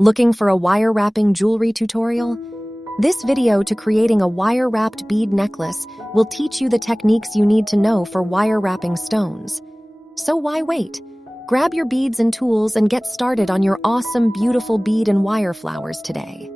Looking for a wire wrapping jewelry tutorial? This video to creating a wire-wrapped bead necklace will teach you the techniques you need to know for wire wrapping stones. So why wait? Grab your beads and tools and get started on your awesome, beautiful bead and wire flowers today.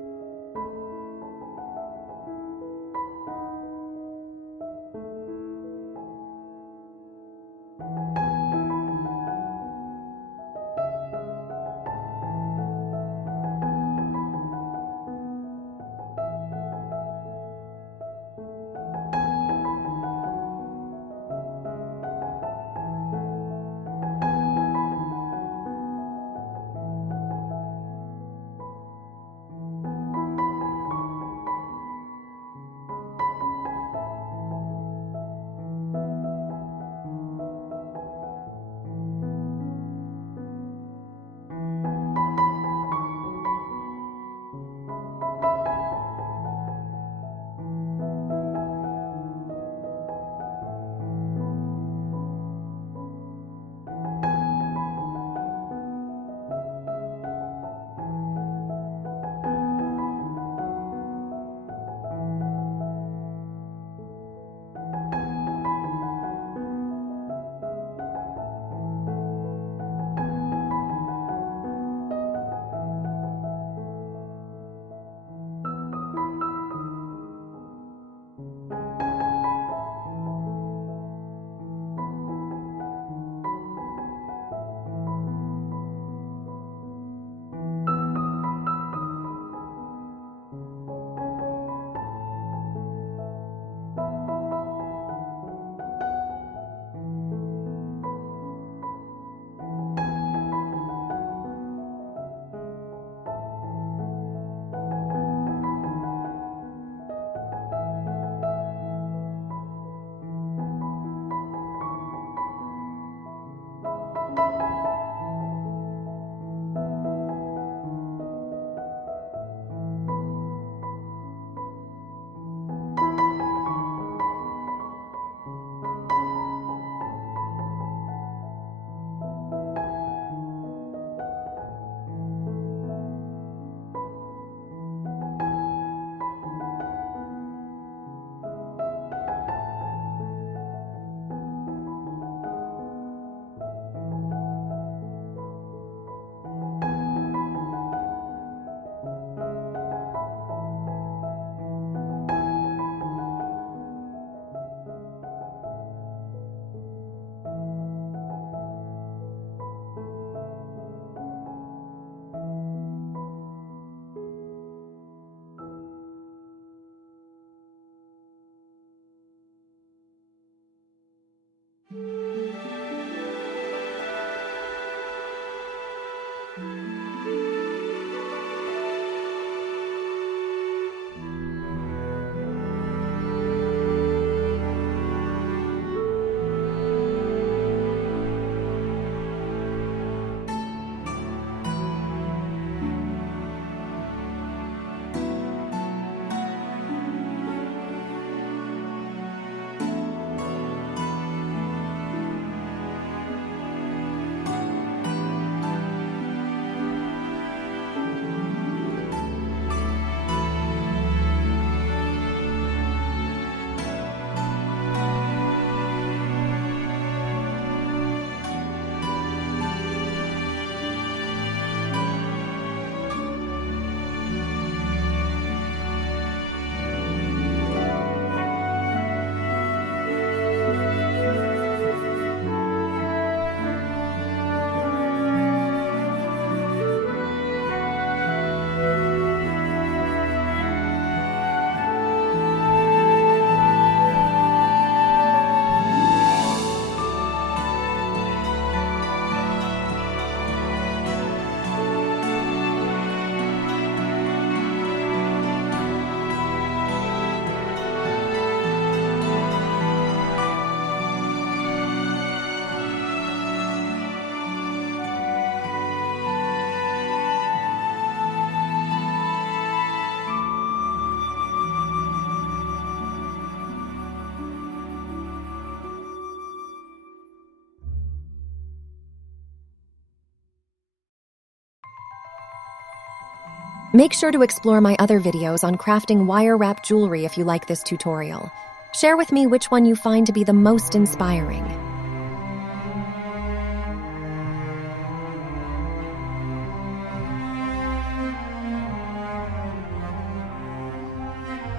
Make sure to explore my other videos on crafting wire-wrap jewelry if you like this tutorial. Share with me which one you find to be the most inspiring.